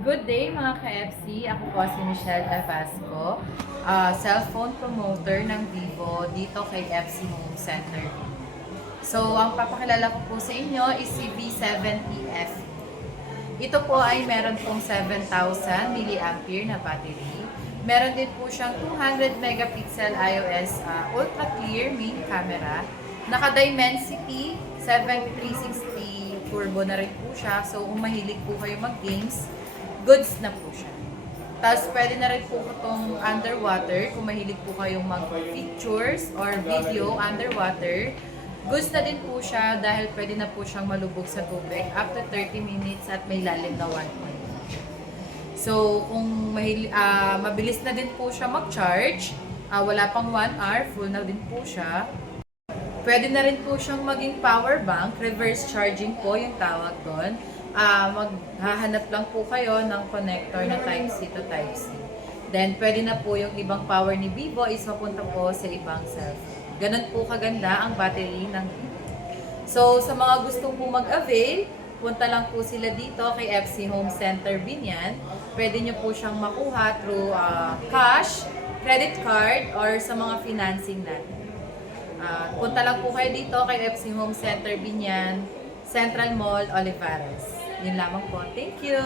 Good day mga ka-FC! Ako po si Michelle Evasco, cellphone promoter ng Vivo dito kay FC Home Center. So, ang papakilala ko po sa inyo is si V70F. Ito po ay meron pong 7,000 mAh na battery. Meron din po siyang 200 megapixel iOS ultra clear main camera. Naka-Dimensity 7360 turbo na rin po siya. So, kung mahilig po kayo mag-games, goods na po siya. Tapos, pwede na rin po itong underwater. Kung mahilig po kayong mag-pictures or video underwater, goods na din po siya dahil pwede na po siyang malubog sa tubig up to 30 minutes at may lalim na 1 point. So, kung mabilis na din po siya mag-charge, wala pang 1 hour, full na din po siya. Pwede na rin po siyang maging power bank, reverse charging po yung tawag doon. Maghahanap lang po kayo ng connector na Type-C to Type-C. Then, pwede na po yung ibang power ni Vivo is mapunta po sa ibang cellphone. Ganun po kaganda ang battery ng Vivo. So, sa mga gustong po mag-avail, punta lang po sila dito kay FC Home Center Binyan. Pwede nyo po siyang makuha through cash, credit card, or sa mga financing natin. Punta lang po kayo dito kay FC Home Center Binyan, Central Mall, Olivares. Yun lamang po. Thank you!